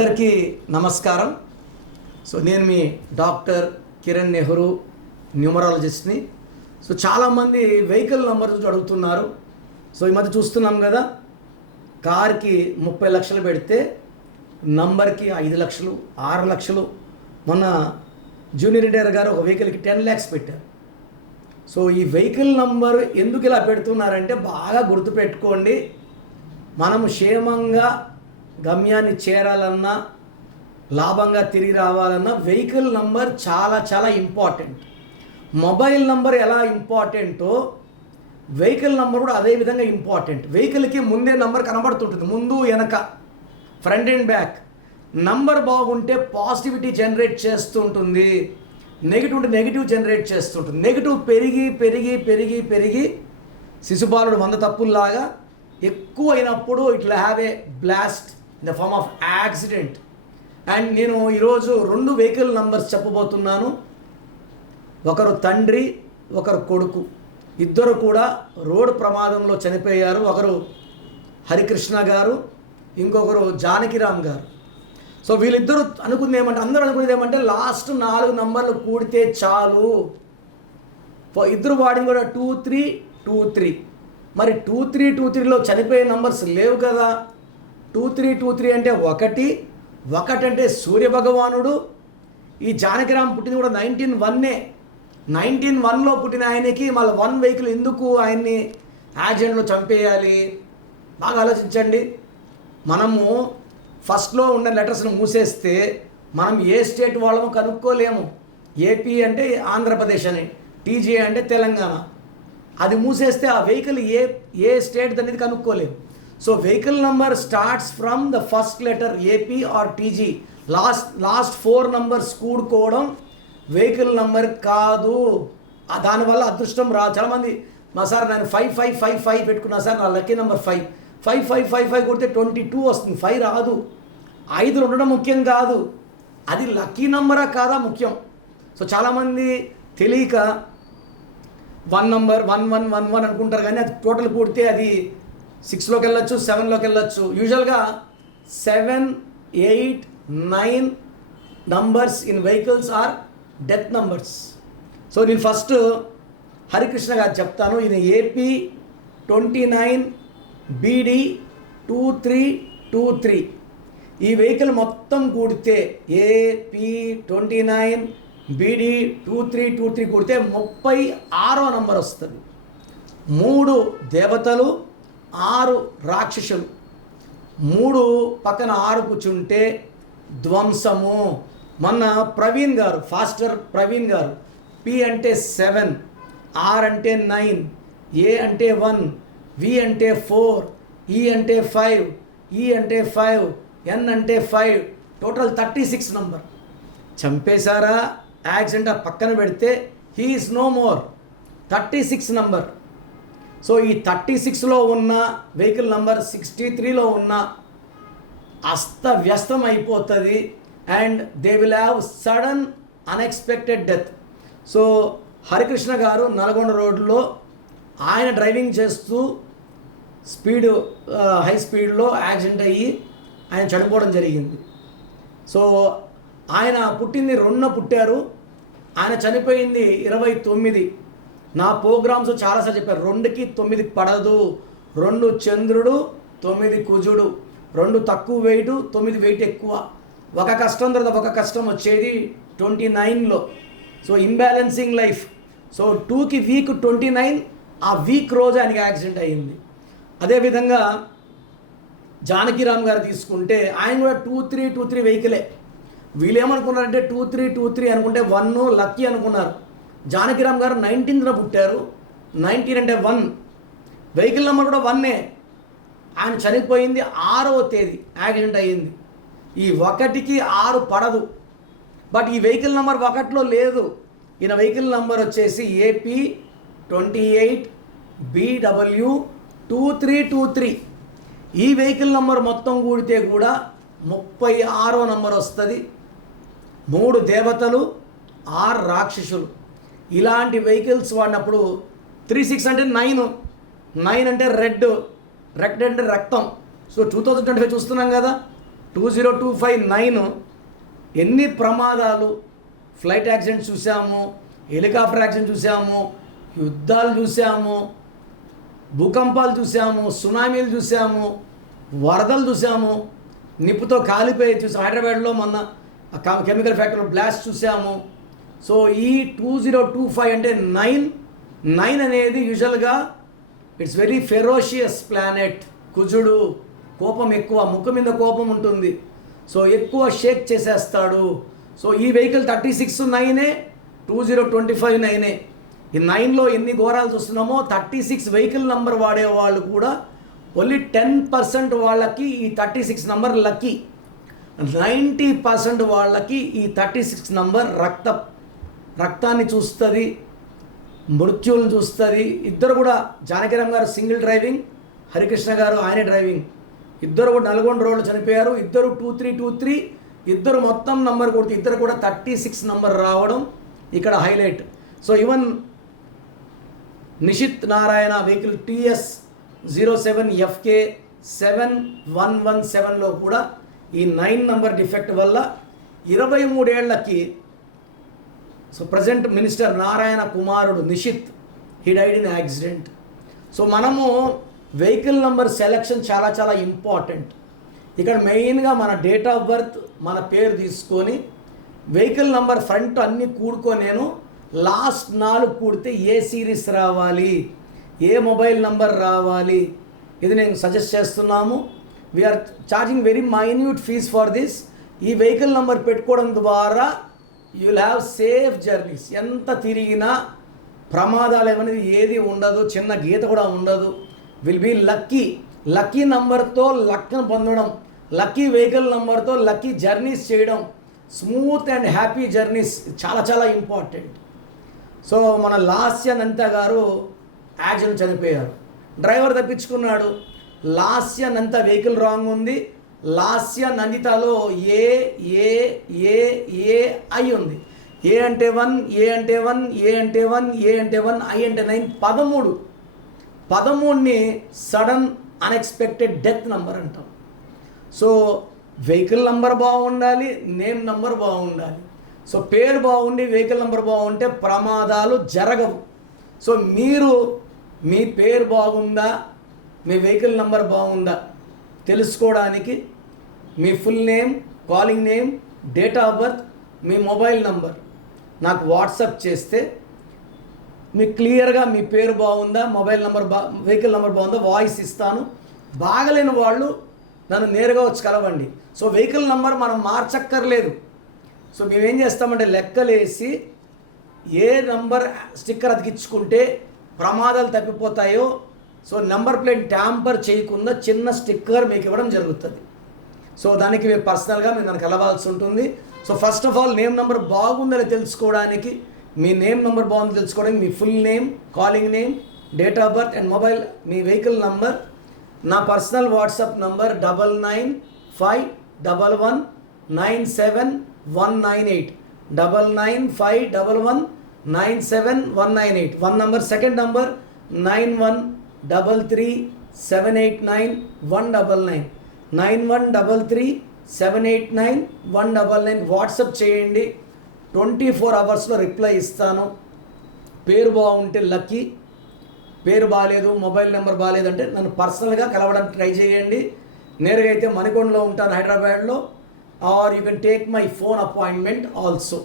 అందరికీ నమస్కారం. నేను మీ డాక్టర్ కిరణ్ నెహ్రూ, న్యూమరాలజిస్ట్ని. చాలామంది వెహికల్ నెంబర్స్ అడుగుతున్నారు. ఈ మధ్య చూస్తున్నాం కదా, కార్కి 30 లక్షలు పెడితే నంబర్కి 5 లక్షలు, 6 లక్షలు. మొన్న జూనియర్ ఎన్టీఆర్ గారు ఒక వెహికల్కి 10 lakhs పెట్టారు. ఈ వెహికల్ నంబర్ ఎందుకు ఇలా పెడుతున్నారంటే, బాగా గుర్తుపెట్టుకోండి, మనము క్షేమంగా గమ్యాన్ని చేరాలన్నా, లాభంగా తిరిగి రావాలన్నా వెహికల్ నంబర్ చాలా చాలా ఇంపార్టెంట్. మొబైల్ నంబర్ ఎలా ఇంపార్టెంటో వెహికల్ నంబర్ కూడా అదే విధంగా ఇంపార్టెంట్. వెహికల్కి ముందే నంబర్ కనబడుతుంటుంది, ముందు వెనక, ఫ్రంట్ అండ్ బ్యాక్. నంబర్ బాగుంటే పాజిటివిటీ జనరేట్ చేస్తుంటుంది, నెగిటివ్ ఉంటే నెగిటివ్ జనరేట్ చేస్తుంటుంది. నెగిటివ్ పెరిగి పెరిగి పెరిగి పెరిగి శిశుపాలుడు 100 తప్పుల్లాగా ఎక్కువ అయినప్పుడు it will have a blast in the form of accident. And నేను ఈరోజు 2 వెహికల్ నంబర్స్ చెప్పబోతున్నాను. ఒకరు తండ్రి, ఒకరు కొడుకు, ఇద్దరు కూడా రోడ్డు ప్రమాదంలో చనిపోయారు. ఒకరు హరికృష్ణ గారు, ఇంకొకరు జానకిరామ్ గారు. వీళ్ళిద్దరూ అనుకుంది ఏమంటే, అందరూ అనుకునేది ఏమంటే, లాస్ట్ 4 నంబర్లు కూడితే చాలు. ఇద్దరు వాడింది కూడా 2323. మరి 2323లో చనిపోయే నంబర్స్ లేవు కదా. 2323 అంటే 1 అంటే సూర్యభగవానుడు. ఈ జానకిరామ్ పుట్టింది కూడా 1901. 1901లో పుట్టిన ఆయనకి మళ్ళీ 1 వెహికల్ ఎందుకు ఆయన్ని యాక్సిడెంట్లో చంపేయాలి? బాగా ఆలోచించండి. మనము ఫస్ట్లో ఉన్న లెటర్స్ను మూసేస్తే మనం ఏ స్టేట్ వాళ్ళమో కనుక్కోలేము. ఏపీ అంటే ఆంధ్రప్రదేశ్ అని, టీజీ అంటే తెలంగాణ. అది మూసేస్తే ఆ వెహికల్ ఏ స్టేట్ అనేది కనుక్కోలేము. Vehicle number starts from the first letter AP or TG. Last 4 numbers కూడుకోవడం వెహికల్ నంబర్ కాదు. దానివల్ల అదృష్టం చాలామంది, మా సార్ నేను 5555 పెట్టుకున్నా సార్, నా లక్కీ నెంబర్ 5. 5555 కొడితే 22 వస్తుంది, 5 రాదు. 5 ఉండడం ముఖ్యం కాదు, అది లక్కీ నంబరా కాదా ముఖ్యం. చాలామంది తెలియక 1 నంబర్ 1111 అనుకుంటారు, కానీ అది టోటల్ కూడితే అది 6లోకి వెళ్ళొచ్చు, 7లోకి వెళ్ళొచ్చు. యూజువల్గా 7, 8, 9 numbers in vehicles are death numbers. నేను ఫస్ట్ హరికృష్ణ గారు చెప్తాను. ఇది ఏపీ 29 BD 2323. ఈ వెహికల్ మొత్తం కూడితే ఏపీ 29 BD 2323 కూడితే 36వ నంబర్ వస్తుంది. 3 దేవతలు, 6 రాక్షసులు. 3 పక్కన 6 కూర్చుంటే ధ్వంసము. మొన్న ప్రవీణ్ గారు, ఫాస్టర్ ప్రవీణ్ గారు, P అంటే 7, R అంటే 9, A అంటే 1, V అంటే 4, E అంటే 5, E అంటే 5, N అంటే 5, టోటల్ 36 నంబర్. చంపేశారా? యాక్సిడెంట్ పక్కన పెడితే he is no more. 36 number. ఈ 36లో ఉన్న వెహికల్ నంబర్ 63లో ఉన్న అస్తవ్యస్తం అయిపోతుంది. And they will have sudden unexpected death. Harikrishna గారు నల్గొండ రోడ్లో ఆయన డ్రైవింగ్ చేస్తూ హై స్పీడ్లో యాక్సిడెంట్ అయ్యి ఆయన చనిపోవడం జరిగింది. ఆయన పుట్టింది 2న పుట్టారు, ఆయన చనిపోయింది 29. నా ప్రోగ్రామ్స్ చాలాసార్లు చెప్పారు, 2కి 9 పడదు. 2 చంద్రుడు, 9 కుజుడు. 2 తక్కువ వెయిట్, 9 వెయిట్ ఎక్కువ. ఒక కష్టం తర్వాత ఒక కష్టం వచ్చేది 29లో. Imbalancing life. 2కి వీక్ 29, ఆ వీక్ రోజు ఆయనకి యాక్సిడెంట్ అయ్యింది. అదేవిధంగా జానకిరామ్ గారు తీసుకుంటే ఆయన కూడా 2323 వెహికలే. వీళ్ళు ఏమనుకున్నారంటే 2323 అనుకుంటే 1 లక్కీ అనుకున్నారు. జానకిరామ్ గారు 19న పుట్టారు, 19 అంటే 1. వెహికల్ నెంబర్ కూడా 1. ఆయన చనిపోయింది 6వ తేదీ, యాక్సిడెంట్ అయ్యింది. ఈ 1కి 6 పడదు, బట్ ఈ వెహికల్ నెంబర్ 1లో లేదు. ఈయన వెహికల్ నెంబర్ వచ్చేసి ఏపీ 28 BW 2323. ఈ వెహికల్ నెంబర్ మొత్తం కూడితే కూడా 36వ నంబర్ వస్తుంది. 3 దేవతలు, 6 రాక్షసులు. ఇలాంటి వెహికల్స్ వాడినప్పుడు 36 అంటే 9, 9 అంటే రెడ్ అంటే రక్తం. 2025 చూస్తున్నాం కదా, 20259 ఎన్ని ప్రమాదాలు, ఫ్లైట్ యాక్సిడెంట్ చూసాము, హెలికాప్టర్ యాక్సిడెంట్ చూసాము, యుద్ధాలు చూసాము, భూకంపాలు చూసాము, సునామీలు చూసాము, వరదలు చూసాము, నిప్పుతో కాలిపోయి చూసాము. హైదరాబాద్లో మొన్న కెమికల్ ఫ్యాక్టరీలో బ్లాస్ట్ చూసాము. సో ఈ 2025 అంటే 9 అనేది యూజువల్గా ఇట్స్ వెరీ ఫెరోషియస్ ప్లానెట్. కుజుడు కోపం ఎక్కువ, ముఖం మీద కోపం ఉంటుంది. సో ఎక్కువ షేక్ చేసేస్తాడు. సో ఈ వెహికల్ 36 2025 9. ఈ 9లో ఎన్ని ఘోరాలు చూస్తున్నామో 36 వెహికల్ నెంబర్ వాడే వాళ్ళు కూడా ఓన్లీ 10% వాళ్ళకి ఈ 36 నెంబర్ లక్కీ. 90% వాళ్ళకి ఈ 36 నెంబర్ రక్తాన్ని చూస్తుంది, మృత్యువులను చూస్తుంది. ఇద్దరు కూడా జానకిరామ్ గారు సింగిల్ డ్రైవింగ్, హరికృష్ణ గారు ఆయనే డ్రైవింగ్. ఇద్దరు కూడా నల్గొండ రోడ్లు చనిపోయారు. ఇద్దరు 2323, ఇద్దరు మొత్తం నంబర్ కొడుతూ ఇద్దరు కూడా 36 నంబర్ రావడం ఇక్కడ highlight. So even Nishith Narayana vehicle TS07FK 7117లో కూడా ఈ 9 నంబర్ డిఫెక్ట్ వల్ల 23 ఏళ్లకి సో ప్రజెంట్ మినిస్టర్ నారాయణ కుమారుడు Nishith he died in accident. So మనము వెహికల్ నెంబర్ సెలెక్షన్ చాలా చాలా ఇంపార్టెంట్. ఇక్కడ మెయిన్గా మన డేట్ ఆఫ్ బర్త్, మన పేరు తీసుకొని వెహికల్ నెంబర్ ఫ్రంట్ అన్నీ కూడుకొని నేను లాస్ట్ 4 కూడితే ఏ సిరీస్ రావాలి, ఏ మొబైల్ నెంబర్ రావాలి, ఇది నేను సజెస్ట్ చేస్తున్నాము. We are charging very minute fees for this. ఈ వెహికల్ నెంబర్ పెట్టుకోవడం ద్వారా you will have safe journeys. ఎంత తిరిగినా ప్రమాదాలు ఏమనేది ఏది ఉండదు, చిన్న గీత కూడా ఉండదు. విల్ బీ లక్కీ నంబర్తో లక్ను పొందడం, లక్కీ వెహికల్ నెంబర్తో లక్కీ జర్నీస్ చేయడం, స్మూత్ అండ్ హ్యాపీ జర్నీస్ చాలా చాలా ఇంపార్టెంట్. సో మన లాస్యనంత గారు యాక్సిడెంట్ చనిపోయారు. డ్రైవర్ తప్పించుకున్నాడు. లాస్యనంత వెహికల్ రాంగ్ ఉంది. లాస్య నందితలో ఏ ఏ ఏ ఏ ఐ ఉంది. ఏ అంటే 1, ఏ అంటే 1, ఏ అంటే 1, ఏ అంటే 1, ఐ అంటే 9. 13ని సడన్ అన్ఎక్స్పెక్టెడ్ డెత్ నంబర్ అంటాం. సో వెహికల్ నంబర్ బాగుండాలి, నేమ్ నంబర్ బాగుండాలి. సో పేరు బాగుండి వెహికల్ నెంబర్ బాగుంటే ప్రమాదాలు జరగవు. సో మీరు మీ పేరు బాగుందా, మీ వెహికల్ నెంబర్ బాగుందా తెలుసుకోవడానికి మీ full name, calling name, date of birth, మీ మొబైల్ నంబర్ నాకు వాట్సాప్ చేస్తే మీకు క్లియర్గా మీ పేరు బాగుందా, మొబైల్ నెంబర్ వెహికల్ నెంబర్ బాగుందా వాయిస్ ఇస్తాను. బాగలేని వాళ్ళు నన్ను నేరుగా వచ్చి కలవండి. సో వెహికల్ నెంబర్ మనం మార్చక్కర్లేదు. సో మేమేం చేస్తామంటే లెక్కలేసి ఏ నంబర్ స్టిక్కర్ అతికించుకుంటే ప్రమాదాలు తప్పిపోతాయో సో నెంబర్ ప్లేట్ ట్యాంపర్ చేయకుండా చిన్న స్టిక్కర్ మీకు ఇవ్వడం జరుగుతుంది. సో దానికి మీరు పర్సనల్గా మీరు నన్ను కలవాల్సి ఉంటుంది. So first of all name number బాగుందని తెలుసుకోవడానికి, మీ నేమ్ నెంబర్ బాగుందని తెలుసుకోవడానికి మీ full name, calling name, date of birth and mobile, మీ వెహికల్ నంబర్, నా పర్సనల్ వాట్సాప్ నంబర్ 9951197198 9951197198. 1 నంబర్. Second number 9133789199 9133789199. వాట్సాప్ చేయండి. 24 అవర్స్లో రిప్లై ఇస్తాను. పేరు బాగుంటే లక్కీ, పేరు బాగాలేదు, మొబైల్ నెంబర్ బాగాలేదంటే నన్ను పర్సనల్గా కలవడానికి ట్రై చేయండి. నేరుగా అయితే మణికొండలో ఉంటాను హైదరాబాద్లో, or you can take my phone appointment also.